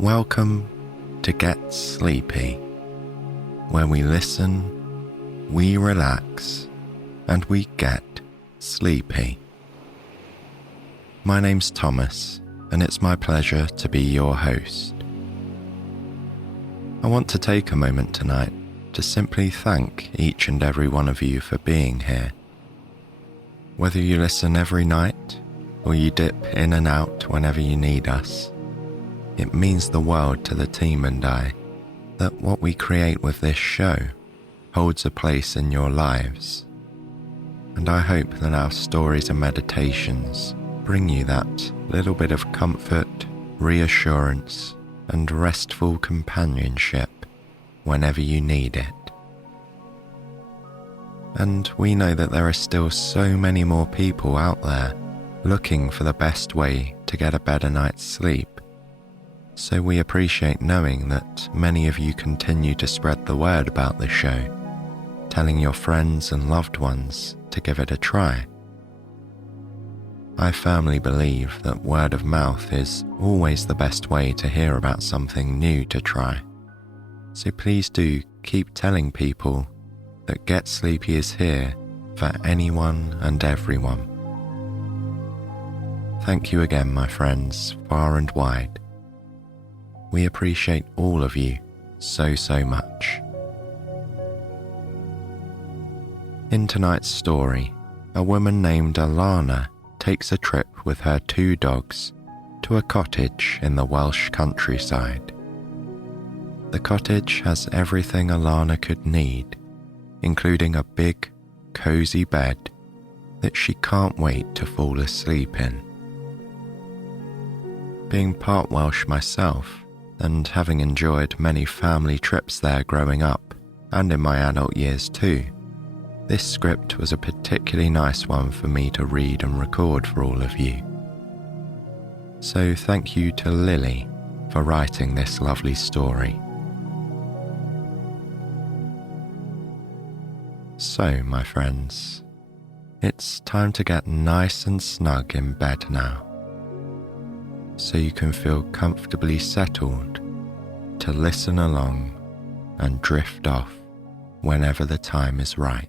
Welcome to Get Sleepy, where we listen, we relax, and we get sleepy. My name's Thomas, and it's my pleasure to be your host. I want to take a moment tonight to simply thank each and every one of you for being here. Whether you listen every night, or you dip in and out whenever you need us, it means the world to the team and I that what we create with this show holds a place in your lives. And I hope that our stories and meditations bring you that little bit of comfort, reassurance, and restful companionship whenever you need it. And we know that there are still so many more people out there looking for the best way to get a better night's sleep. So we appreciate knowing that many of you continue to spread the word about the show, telling your friends and loved ones to give it a try. I firmly believe that word of mouth is always the best way to hear about something new to try. So please do keep telling people that Get Sleepy is here for anyone and everyone. Thank you again, my friends, far and wide. We appreciate all of you so much. In tonight's story, a woman named Alanna takes a trip with her 2 dogs to a cottage in the Welsh countryside. The cottage has everything Alanna could need, including a big, cozy bed that she can't wait to fall asleep in. Being part Welsh myself, and having enjoyed many family trips there growing up, and in my adult years too, this script was a particularly nice one for me to read and record for all of you. So thank you to Lily for writing this lovely story. So, my friends, it's time to get nice and snug in bed now, so you can feel comfortably settled to listen along and drift off whenever the time is right.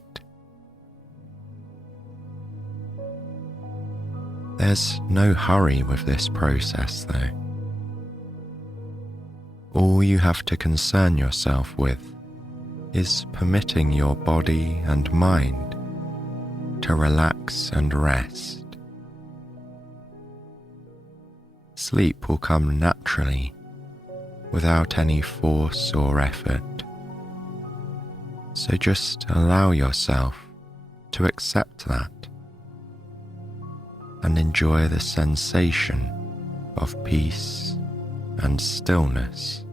There's no hurry with this process though. All you have to concern yourself with is permitting your body and mind to relax and rest. Sleep will come naturally, without any force or effort. So just allow yourself to accept that and enjoy the sensation of peace and stillness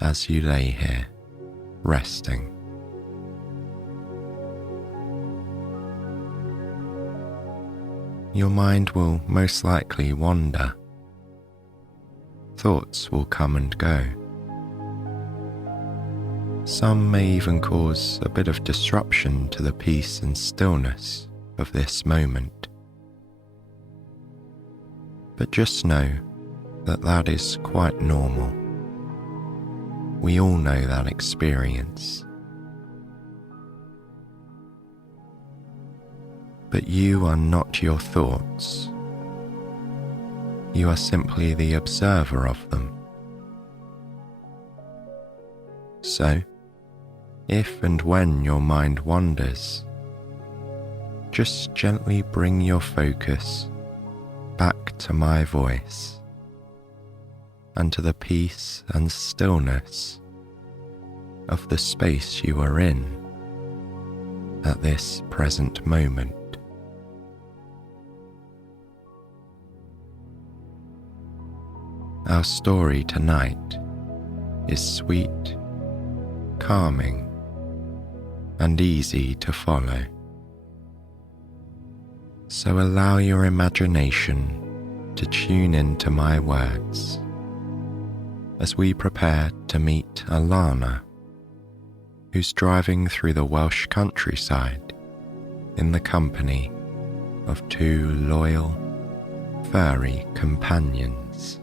as you lay here resting. Your mind will most likely wander. Thoughts will come and go. Some may even cause a bit of disruption to the peace and stillness of this moment. But just know that that is quite normal. We all know that experience. But you are not your thoughts. You are simply the observer of them. So, if and when your mind wanders, just gently bring your focus back to my voice and to the peace and stillness of the space you are in at this present moment. Our story tonight is sweet, calming, and easy to follow. So allow your imagination to tune into my words as we prepare to meet Alanna, who's driving through the Welsh countryside in the company of 2 loyal, furry companions.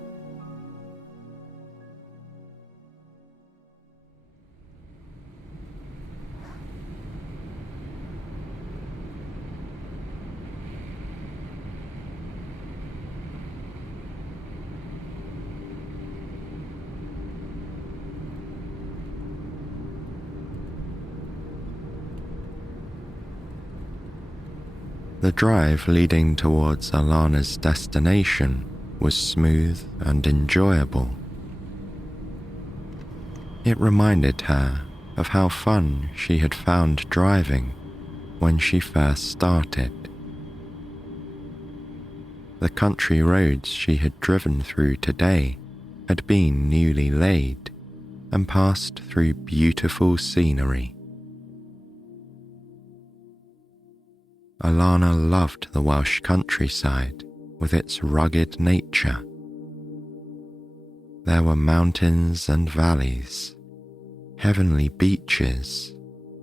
The drive leading towards Alanna's destination was smooth and enjoyable. It reminded her of how fun she had found driving when she first started. The country roads she had driven through today had been newly laid and passed through beautiful scenery. Alanna loved the Welsh countryside with its rugged nature. There were mountains and valleys, heavenly beaches,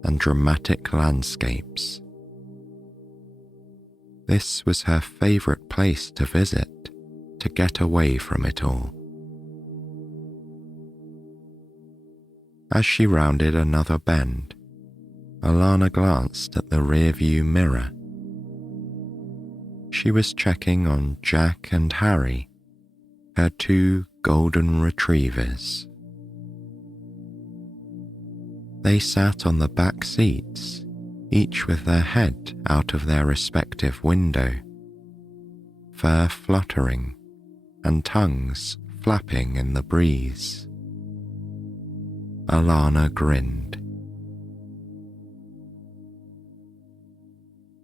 and dramatic landscapes. This was her favourite place to visit, to get away from it all. As she rounded another bend, Alanna glanced at the rearview mirror. She was checking on Jack and Harry, her two golden retrievers. They sat on the back seats, each with their head out of their respective window, fur fluttering and tongues flapping in the breeze. Alanna grinned.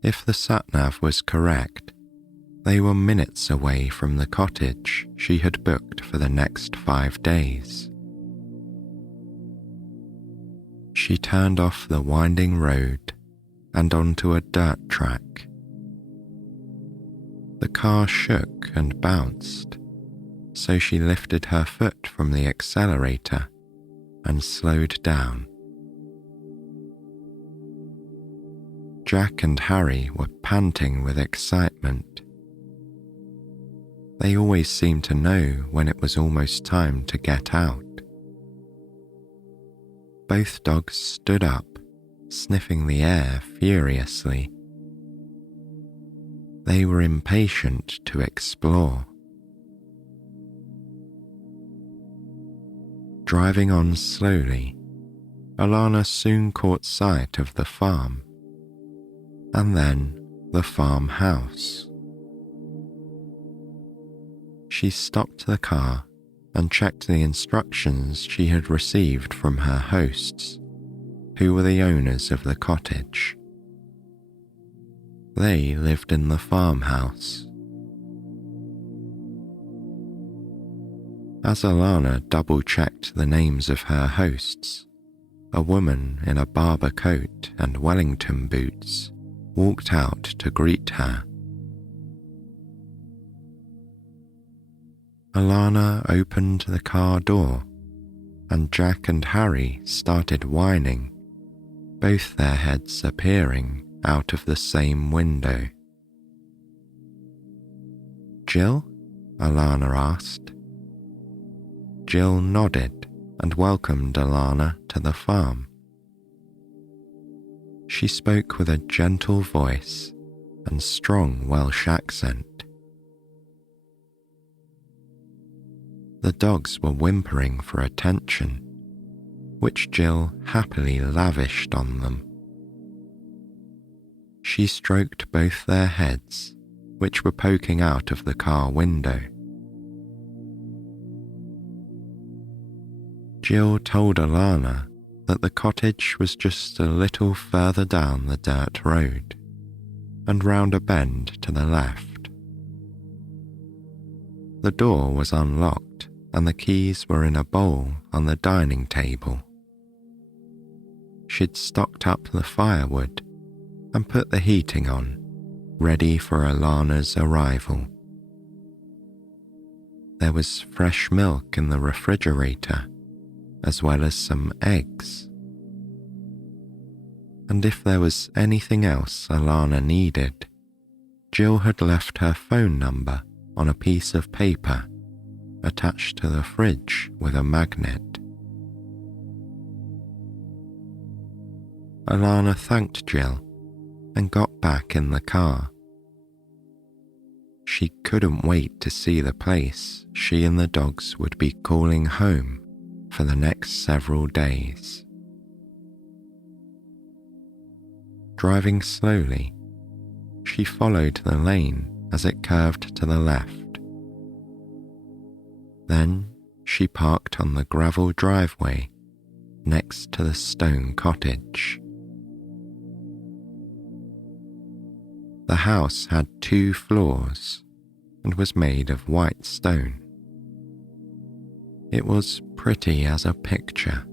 If the sat-nav was correct, they were minutes away from the cottage she had booked for the next 5 days. She turned off the winding road and onto a dirt track. The car shook and bounced, so she lifted her foot from the accelerator and slowed down. Jack and Harry were panting with excitement. They always seemed to know when it was almost time to get out. Both dogs stood up, sniffing the air furiously. They were impatient to explore. Driving on slowly, Alanna soon caught sight of the farm, and then the farmhouse. She stopped the car and checked the instructions she had received from her hosts, who were the owners of the cottage. They lived in the farmhouse. As Alanna double-checked the names of her hosts, a woman in a Barber coat and Wellington boots walked out to greet her. Alanna opened the car door, and Jack and Harry started whining, both their heads appearing out of the same window. "Jill?" Alanna asked. Jill nodded and welcomed Alanna to the farm. She spoke with a gentle voice and strong Welsh accent. The dogs were whimpering for attention, which Jill happily lavished on them. She stroked both their heads, which were poking out of the car window. Jill told Alanna that the cottage was just a little further down the dirt road and round a bend to the left. The door was unlocked and the keys were in a bowl on the dining table. She'd stocked up the firewood and put the heating on, ready for Alanna's arrival. There was fresh milk in the refrigerator, as well as some eggs. And if there was anything else Alanna needed, Jill had left her phone number on a piece of paper attached to the fridge with a magnet. Alanna thanked Jill and got back in the car. She couldn't wait to see the place she and the dogs would be calling home for the next several days. Driving slowly, She followed the lane as it curved to the left. Then she parked on the gravel driveway next to the stone cottage. The house had 2 floors and was made of white stone. It was pretty as a picture.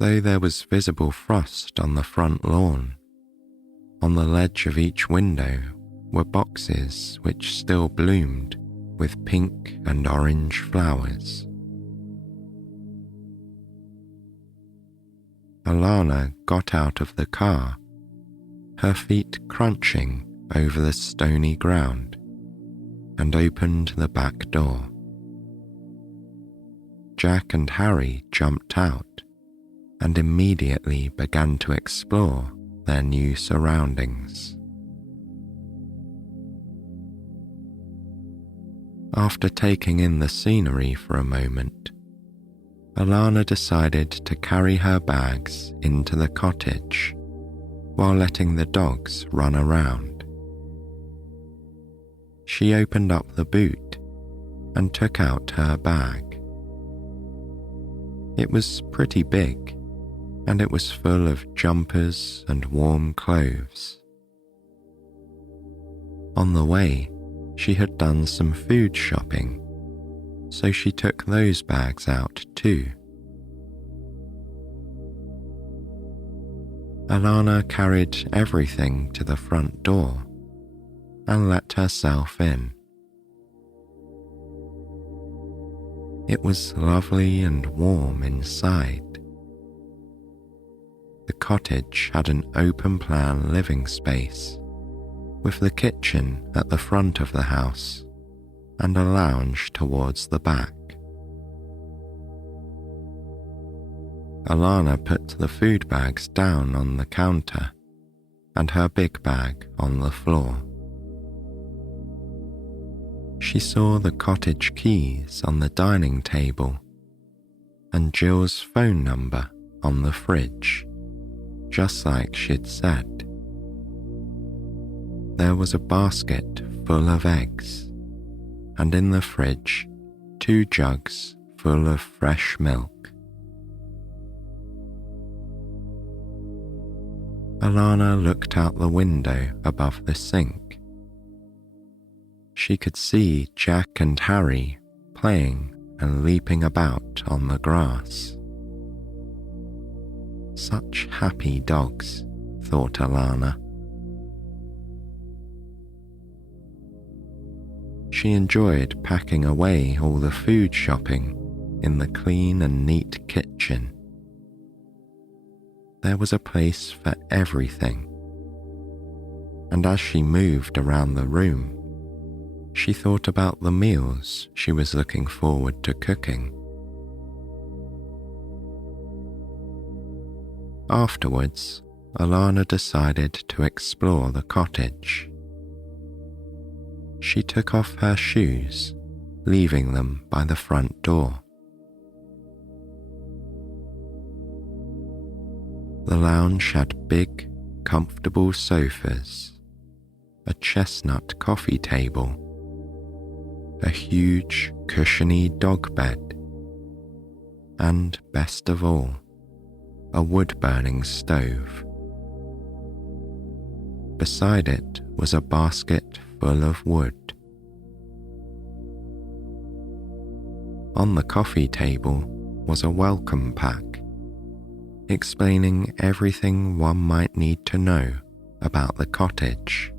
Though there was visible frost on the front lawn, on the ledge of each window were boxes which still bloomed with pink and orange flowers. Alanna got out of the car, her feet crunching over the stony ground, and opened the back door. Jack and Harry jumped out and immediately began to explore their new surroundings. After taking in the scenery for a moment, Alanna decided to carry her bags into the cottage while letting the dogs run around. She opened up the boot and took out her bag. It was pretty big, and it was full of jumpers and warm clothes. On the way, she had done some food shopping, so she took those bags out too. Alanna carried everything to the front door and let herself in. It was lovely and warm inside. The cottage had an open-plan living space, with the kitchen at the front of the house and a lounge towards the back. Alanna put the food bags down on the counter and her big bag on the floor. She saw the cottage keys on the dining table and Jill's phone number on the fridge, just like she'd said. There was a basket full of eggs, and in the fridge, 2 jugs full of fresh milk. Alanna looked out the window above the sink. She could see Jack and Harry playing and leaping about on the grass. Such happy dogs, thought Alanna. She enjoyed packing away all the food shopping in the clean and neat kitchen. There was a place for everything, and as she moved around the room, she thought about the meals she was looking forward to cooking. Afterwards, Alanna decided to explore the cottage. She took off her shoes, leaving them by the front door. The lounge had big, comfortable sofas, a chestnut coffee table, a huge, cushiony dog bed, and, best of all, a wood-burning stove. Beside it was a basket full of wood. On the coffee table was a welcome pack, explaining everything one might need to know about the cottage,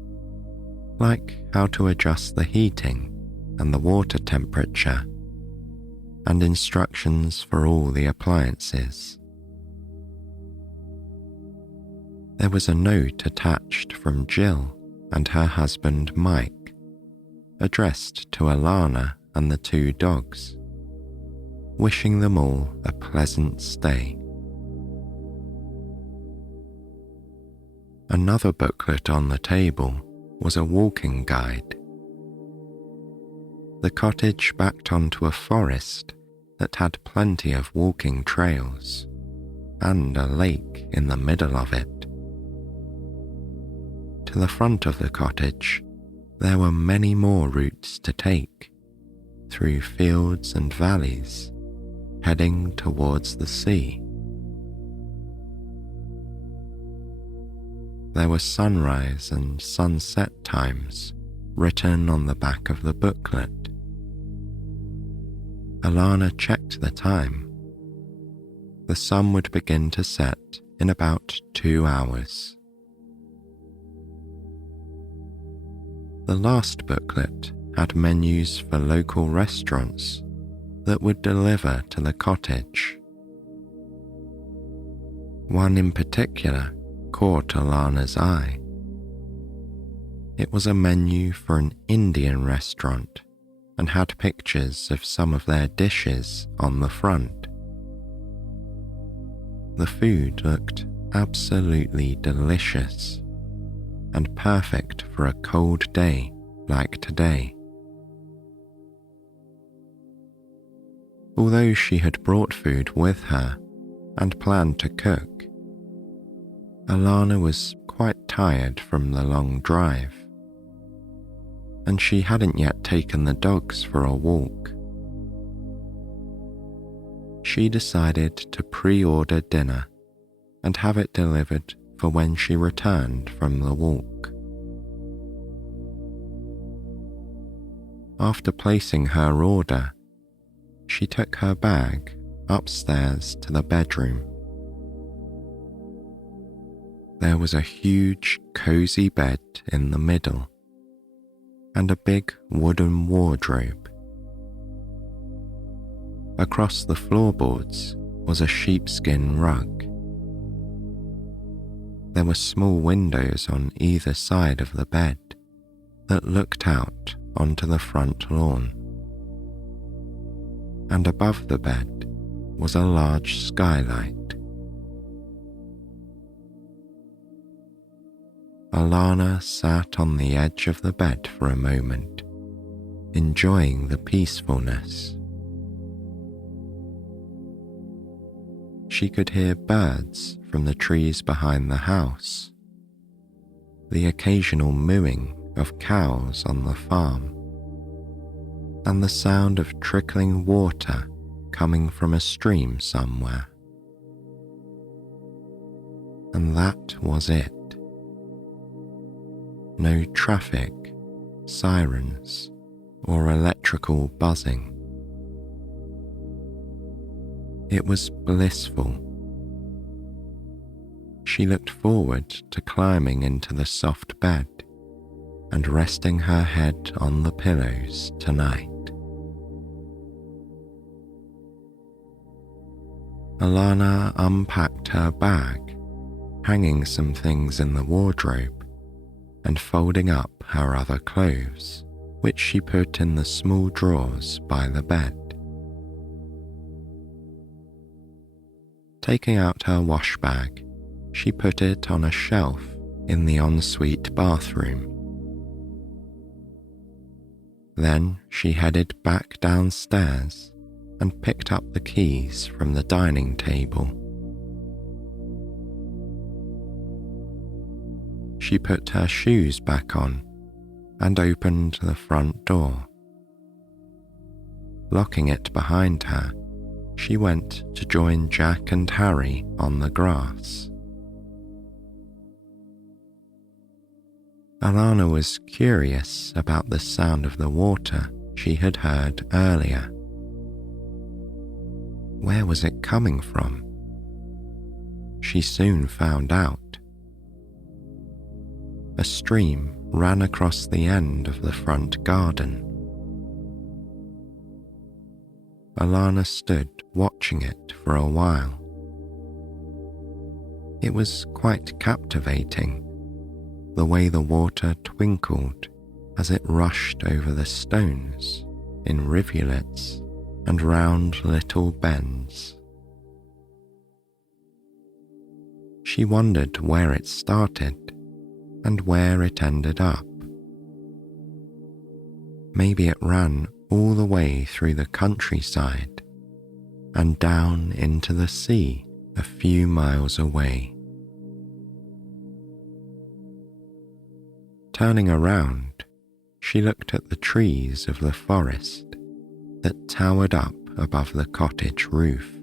like how to adjust the heating and the water temperature, and instructions for all the appliances. There was a note attached from Jill and her husband Mike, addressed to Alanna and the 2 dogs, wishing them all a pleasant stay. Another booklet on the table was a walking guide. The cottage backed onto a forest that had plenty of walking trails and a lake in the middle of it. to the front of the cottage, there were many more routes to take, through fields and valleys, heading towards the sea. There were sunrise and sunset times written on the back of the booklet. Alanna checked the time. The sun would begin to set in about 2 hours. The last booklet had menus for local restaurants that would deliver to the cottage. One in particular caught Alanna's eye. It was a menu for an Indian restaurant and had pictures of some of their dishes on the front. The food looked absolutely delicious and perfect for a cold day like today. Although she had brought food with her and planned to cook, Alanna was quite tired from the long drive, and she hadn't yet taken the dogs for a walk. She decided to pre-order dinner and have it delivered for when she returned from the walk. After placing her order, she took her bag upstairs to the bedroom. There was a huge, cozy bed in the middle and a big wooden wardrobe. Across the floorboards was a sheepskin rug. There were small windows on either side of the bed that looked out onto the front lawn. And above the bed was a large skylight. Alanna sat on the edge of the bed for a moment, enjoying the peacefulness. She could hear birds from the trees behind the house, the occasional mooing of cows on the farm, and the sound of trickling water coming from a stream somewhere. And that was it. No traffic, sirens, or electrical buzzing. It was blissful. She looked forward to climbing into the soft bed and resting her head on the pillows tonight. Alanna unpacked her bag, hanging some things in the wardrobe and folding up her other clothes, which she put in the small drawers by the bed. Taking out her wash bag, she put it on a shelf in the ensuite bathroom. Then she headed back downstairs and picked up the keys from the dining table. She put her shoes back on and opened the front door. Locking it behind her, she went to join Jack and Harry on the grass. Alanna was curious about the sound of the water she had heard earlier. Where was it coming from? She soon found out. A stream ran across the end of the front garden. Alanna stood watching it for a while. It was quite captivating, the way the water twinkled as it rushed over the stones in rivulets and round little bends. She wondered where it started and where it ended up. Maybe it ran all the way through the countryside and down into the sea a few miles away. Turning around, she looked at the trees of the forest that towered up above the cottage roof.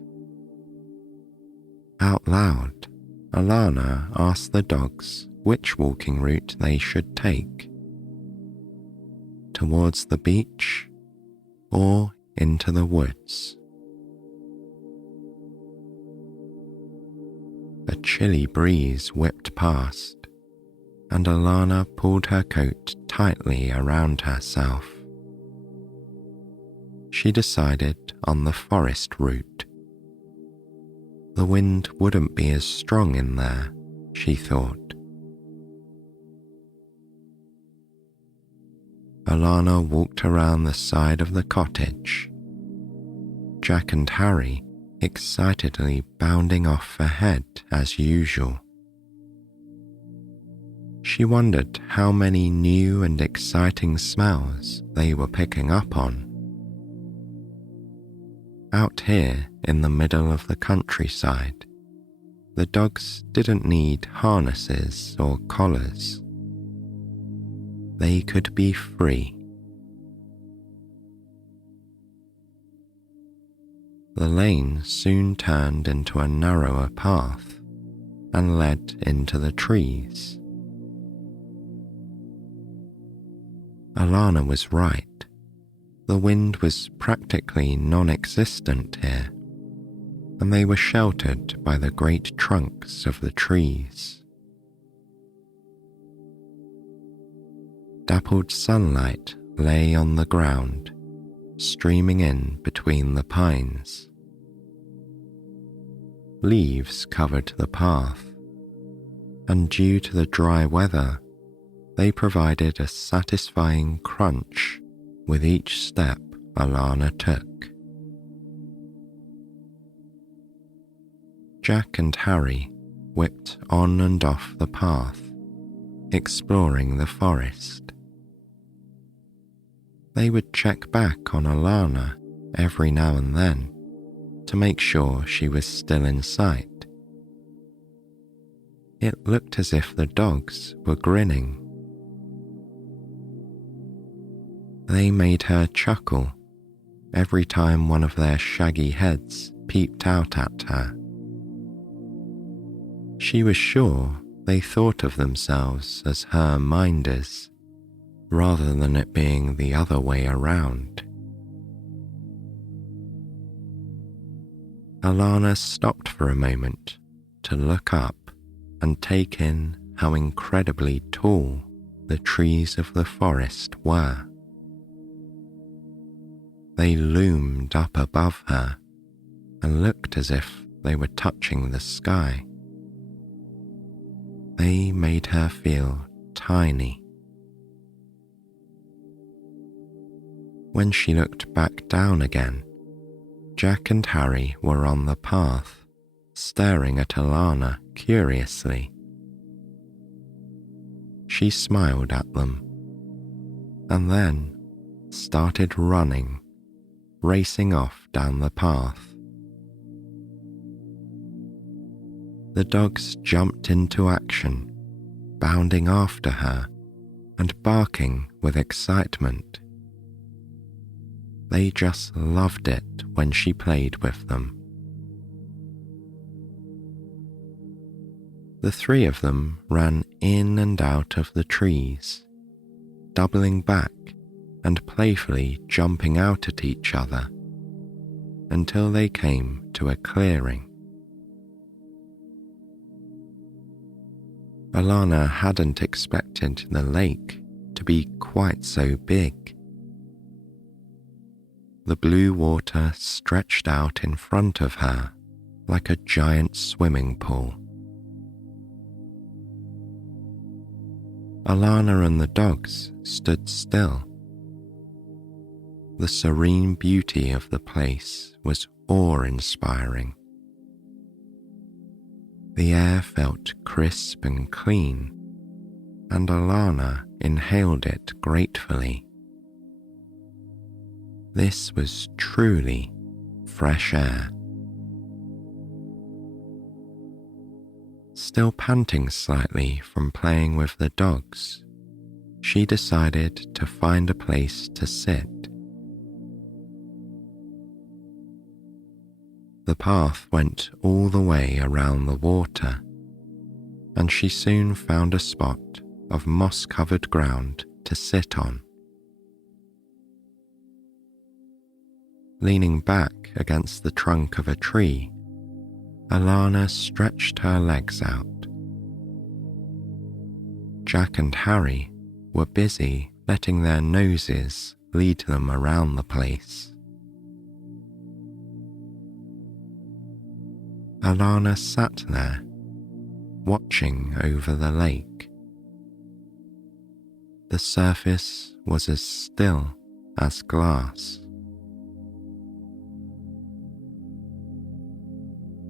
Out loud, Alanna asked the dogs which walking route they should take. Towards the beach or into the woods. A chilly breeze whipped past, and Alanna pulled her coat tightly around herself. She decided on the forest route. The wind wouldn't be as strong in there, she thought. Alanna walked around the side of the cottage, Jack and Harry excitedly bounding off ahead as usual. She wondered how many new and exciting smells they were picking up on. Out here in the middle of the countryside, the dogs didn't need harnesses or collars. They could be free. The lane soon turned into a narrower path and led into the trees. Alanna was right. The wind was practically non-existent here, and they were sheltered by the great trunks of the trees. Dappled sunlight lay on the ground, streaming in between the pines. Leaves covered the path, and due to the dry weather, they provided a satisfying crunch with each step Alanna took. Jack and Harry whipped on and off the path, exploring the forest. They would check back on Alanna every now and then to make sure she was still in sight. It looked as if the dogs were grinning. They made her chuckle every time one of their shaggy heads peeped out at her. She was sure they thought of themselves as her minders, rather than it being the other way around. Alanna stopped for a moment to look up and take in how incredibly tall the trees of the forest were. They loomed up above her and looked as if they were touching the sky. They made her feel tiny. When she looked back down again, Jack and Harry were on the path, staring at Alanna curiously. She smiled at them, and then started running, racing off down the path. The dogs jumped into action, bounding after her and barking with excitement. They just loved it when she played with them. The three of them ran in and out of the trees, doubling back and playfully jumping out at each other until they came to a clearing. Alanna hadn't expected the lake to be quite so big. The blue water stretched out in front of her like a giant swimming pool. Alanna and the dogs stood still. The serene beauty of the place was awe-inspiring. The air felt crisp and clean, and Alanna inhaled it gratefully. This was truly fresh air. Still panting slightly from playing with the dogs, she decided to find a place to sit. The path went all the way around the water, and she soon found a spot of moss-covered ground to sit on. Leaning back against the trunk of a tree, Alanna stretched her legs out. Jack and Harry were busy letting their noses lead them around the place. Alanna sat there, watching over the lake. The surface was as still as glass.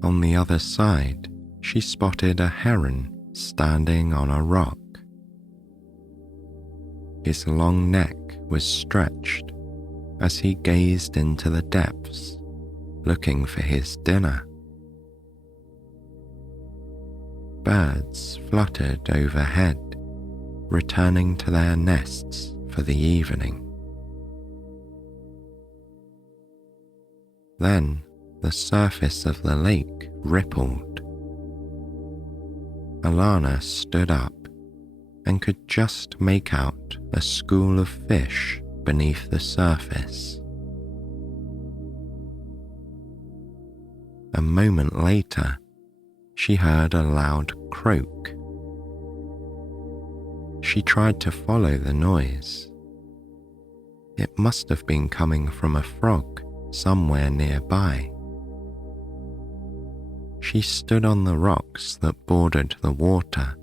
On the other side, she spotted a heron standing on a rock. His long neck was stretched as he gazed into the depths, looking for his dinner. Birds fluttered overhead, returning to their nests for the evening. Then the surface of the lake rippled. Alanna stood up and could just make out a school of fish beneath the surface. A moment later, she heard a loud croak. She tried to follow the noise. It must have been coming from a frog somewhere nearby. She stood on the rocks that bordered the water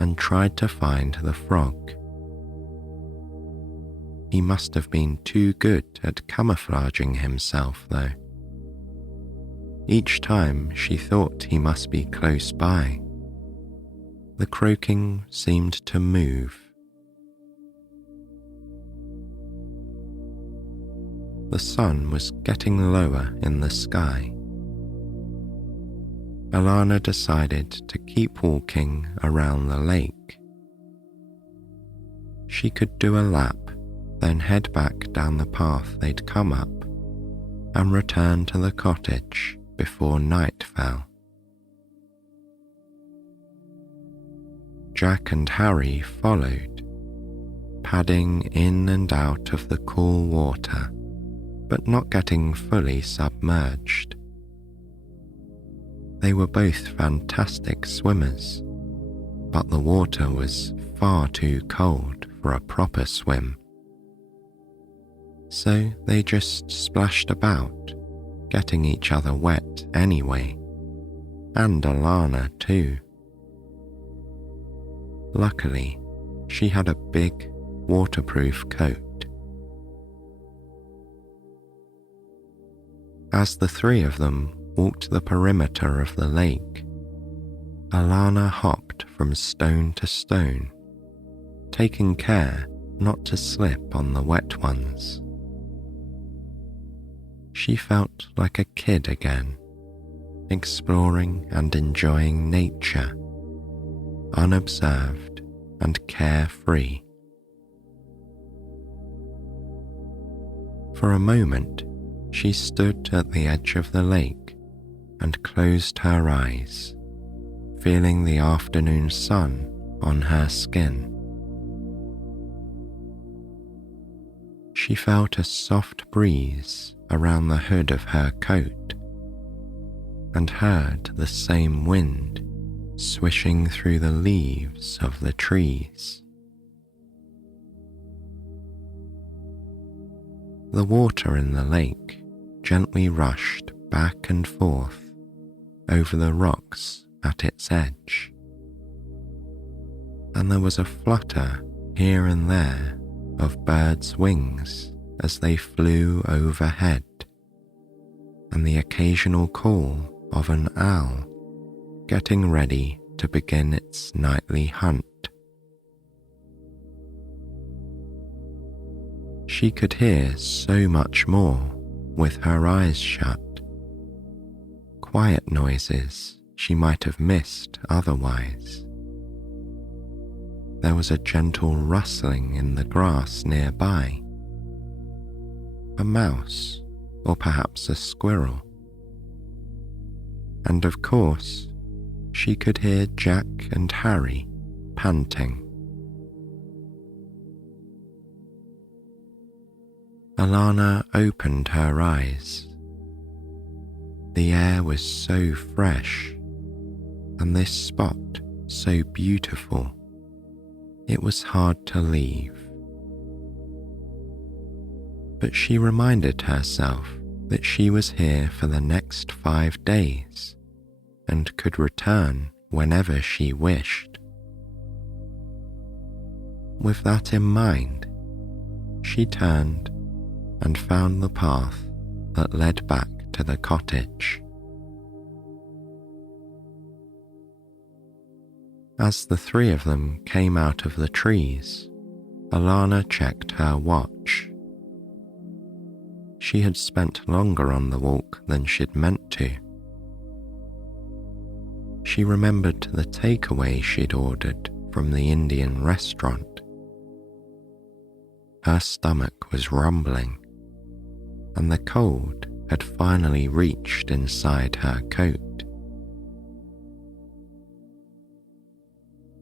and tried to find the frog. He must have been too good at camouflaging himself, though. Each time she thought he must be close by, the croaking seemed to move. The sun was getting lower in the sky. Alanna decided to keep walking around the lake. She could do a lap, then head back down the path they'd come up and return to the cottage before night fell. Jack and Harry followed, padding in and out of the cool water, but not getting fully submerged. They were both fantastic swimmers, but the water was far too cold for a proper swim. So they just splashed about, getting each other wet anyway, and Alanna too. Luckily, she had a big, waterproof coat. As the three of them walked the perimeter of the lake, Alanna hopped from stone to stone, taking care not to slip on the wet ones. She felt like a kid again, exploring and enjoying nature, unobserved and carefree. For a moment, she stood at the edge of the lake and closed her eyes, feeling the afternoon sun on her skin. She felt a soft breeze around the hood of her coat and heard the same wind swishing through the leaves of the trees. The water in the lake gently rushed back and forth over the rocks at its edge, and there was a flutter here and there of birds' wings as they flew overhead, and the occasional call of an owl getting ready to begin its nightly hunt. She could hear so much more with her eyes shut, quiet noises she might have missed otherwise. there was a gentle rustling in the grass nearby. A mouse, or perhaps a squirrel. And of course, she could hear Jack and Harry panting. Alanna opened her eyes. The air was so fresh, and this spot so beautiful, it was hard to leave. But she reminded herself that she was here for the next 5 days and could return whenever she wished. With that in mind, she turned and found the path that led back to the cottage. As the three of them came out of the trees, Alanna checked her watch. She had spent longer on the walk than she'd meant to. She remembered the takeaway she'd ordered from the Indian restaurant. Her stomach was rumbling, and the cold had finally reached inside her coat.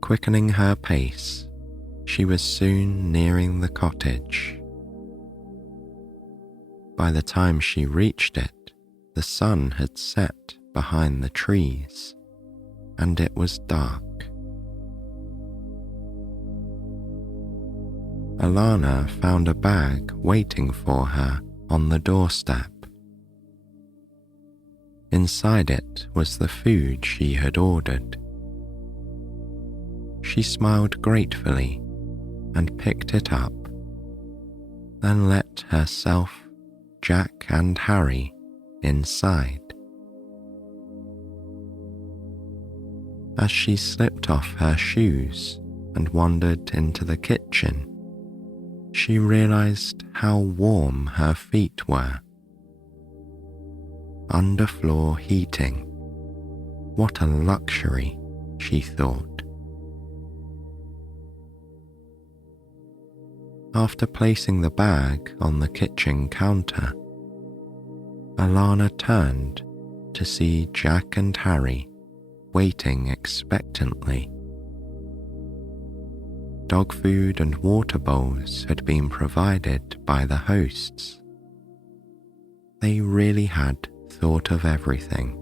Quickening her pace, she was soon nearing the cottage. By the time she reached it, the sun had set behind the trees, and it was dark. Alanna found a bag waiting for her on the doorstep. Inside it was the food she had ordered. She smiled gratefully and picked it up, then let herself, Jack and Harry inside. As she slipped off her shoes and wandered into the kitchen, she realized how warm her feet were. Underfloor heating. What a luxury, she thought. After placing the bag on the kitchen counter, Alanna turned to see Jack and Harry waiting expectantly. Dog food and water bowls had been provided by the hosts. They really had thought of everything.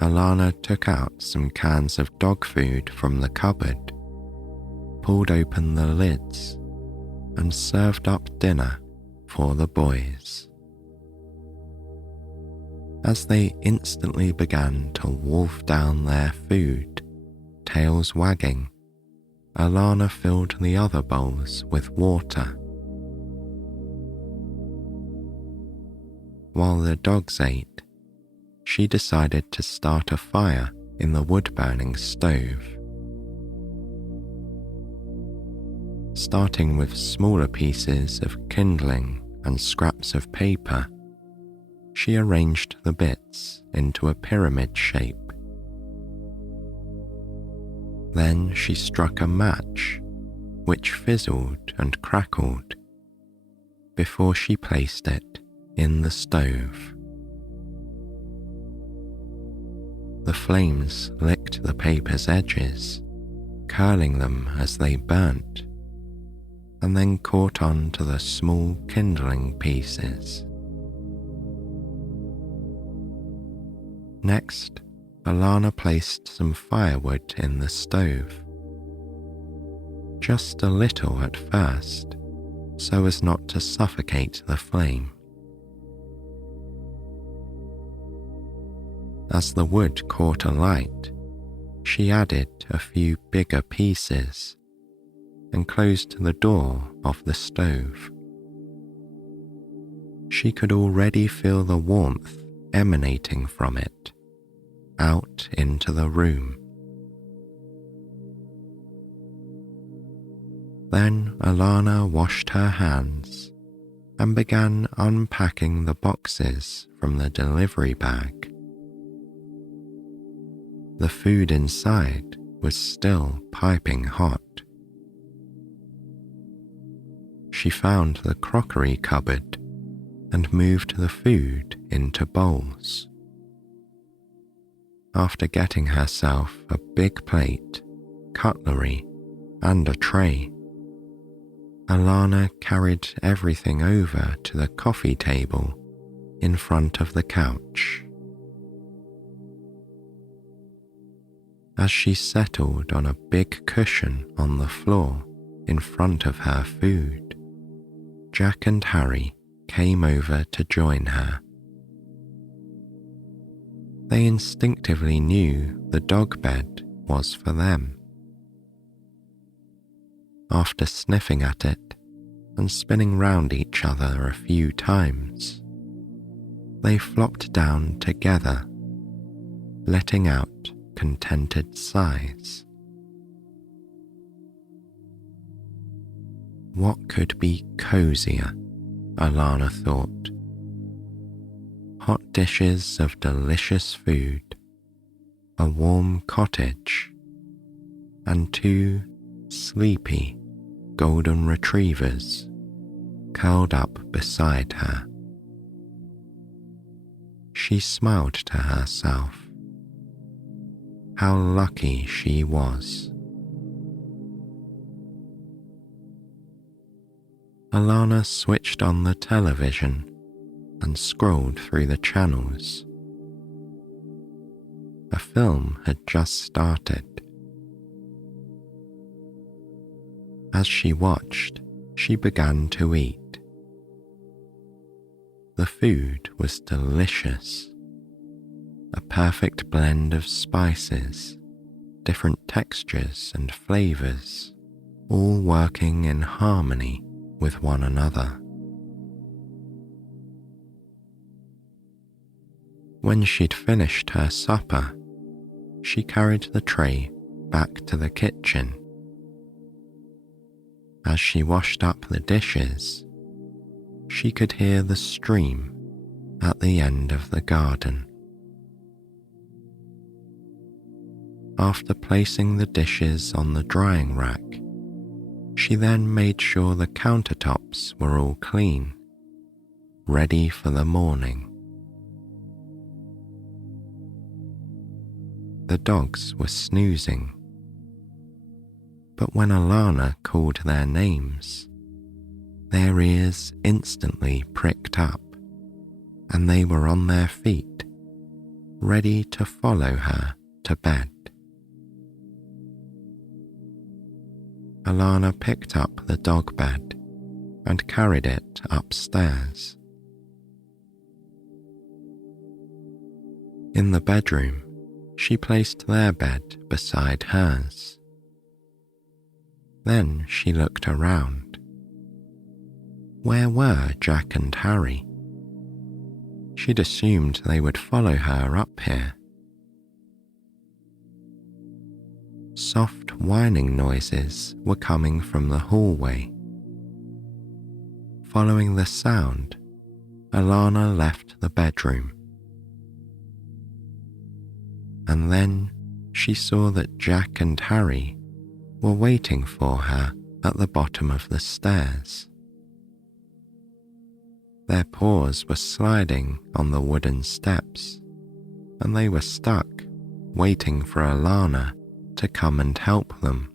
Alanna took out some cans of dog food from the cupboard, pulled open the lids, and served up dinner for the boys. As they instantly began to wolf down their food, tails wagging, Alanna filled the other bowls with water. While the dogs ate, she decided to start a fire in the wood-burning stove. Starting with smaller pieces of kindling and scraps of paper, she arranged the bits into a pyramid shape. Then she struck a match, which fizzled and crackled, before she placed it in the stove. The flames licked the paper's edges, curling them as they burnt, and then caught on to the small kindling pieces. Next, Alanna placed some firewood in the stove. Just a little at first, so as not to suffocate the flame. As the wood caught alight, she added a few bigger pieces and closed the door of the stove. She could already feel the warmth emanating from it out into the room. Then Alanna washed her hands and began unpacking the boxes from the delivery bag. the food inside was still piping hot. She found the crockery cupboard and moved the food into bowls. After getting herself a big plate, cutlery, and a tray, Alanna carried everything over to the coffee table in front of the couch. As she settled on a big cushion on the floor in front of her food, Jack and Harry came over to join her. They instinctively knew the dog bed was for them. After sniffing at it and spinning round each other a few times, they flopped down together, letting out contented sighs. What could be cozier, Alanna thought. Hot dishes of delicious food, a warm cottage, and two sleepy golden retrievers curled up beside her. She smiled to herself. How lucky she was. Alanna switched on the television and scrolled through the channels. A film had just started. As she watched, she began to eat. The food was delicious. A perfect blend of spices, different textures and flavors, all working in harmony with one another. When she'd finished her supper, she carried the tray back to the kitchen. As she washed up the dishes, she could hear the stream at the end of the garden. After placing the dishes on the drying rack, she then made sure the countertops were all clean, ready for the morning. The dogs were snoozing, but when Alanna called their names, their ears instantly pricked up, and they were on their feet, ready to follow her to bed. Alanna picked up the dog bed and carried it upstairs. In the bedroom, she placed their bed beside hers. Then she looked around. Where were Jack and Harry? She'd assumed they would follow her up here. Soft whining noises were coming from the hallway. Following the sound, Alanna left the bedroom. And then she saw that Jack and Harry were waiting for her at the bottom of the stairs. Their paws were sliding on the wooden steps, and they were stuck, waiting for Alanna to come and help them.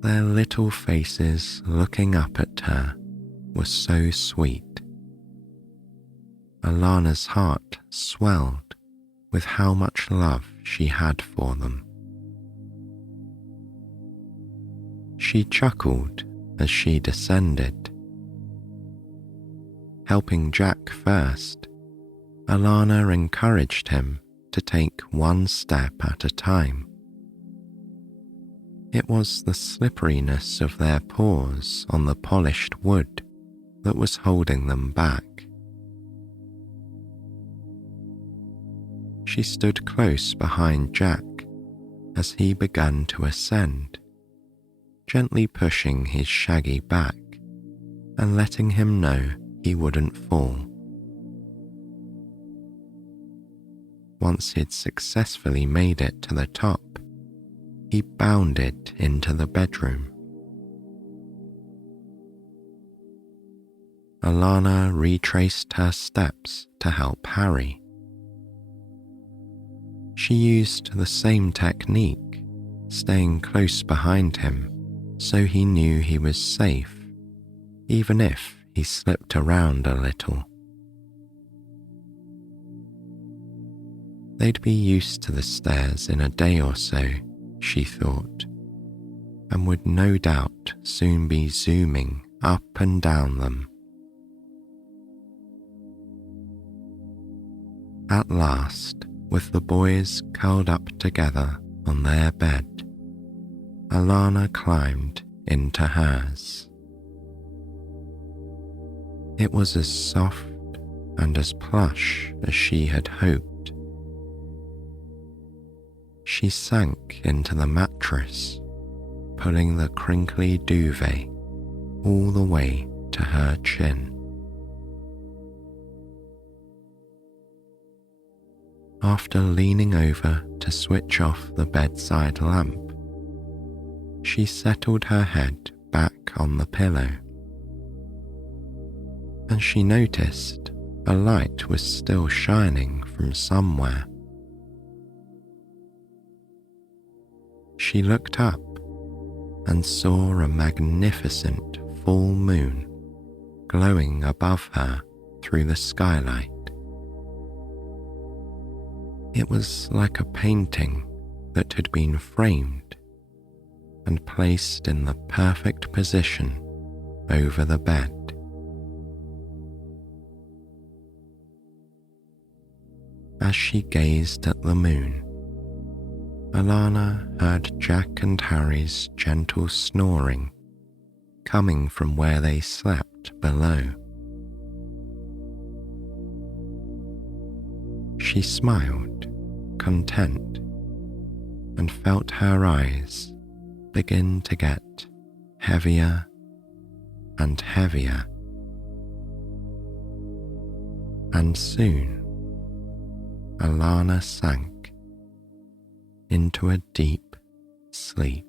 Their little faces looking up at her were so sweet. Alanna's heart swelled with how much love she had for them. She chuckled as she descended. Helping Jack first, Alanna encouraged him to take one step at a time. It was the slipperiness of their paws on the polished wood that was holding them back. She stood close behind Jack as he began to ascend, gently pushing his shaggy back and letting him know he wouldn't fall. once he'd successfully made it to the top, he bounded into the bedroom. Alanna retraced her steps to help Harry. She used the same technique, staying close behind him so he knew he was safe, even if he slipped around a little. They'd be used to the stairs in a day or so, she thought, and would no doubt soon be zooming up and down them. At last, with the boys curled up together on their bed, Alanna climbed into hers. It was as soft and as plush as she had hoped. She sank into the mattress, pulling the crinkly duvet all the way to her chin. After leaning over to switch off the bedside lamp, she settled her head back on the pillow, and she noticed a light was still shining from somewhere. She looked up and saw a magnificent full moon glowing above her through the skylight. It was like a painting that had been framed and placed in the perfect position over the bed. As she gazed at the moon, Alanna heard Jack and Harry's gentle snoring coming from where they slept below. She smiled, content, and felt her eyes begin to get heavier and heavier. And soon, Alanna sank into a deep sleep.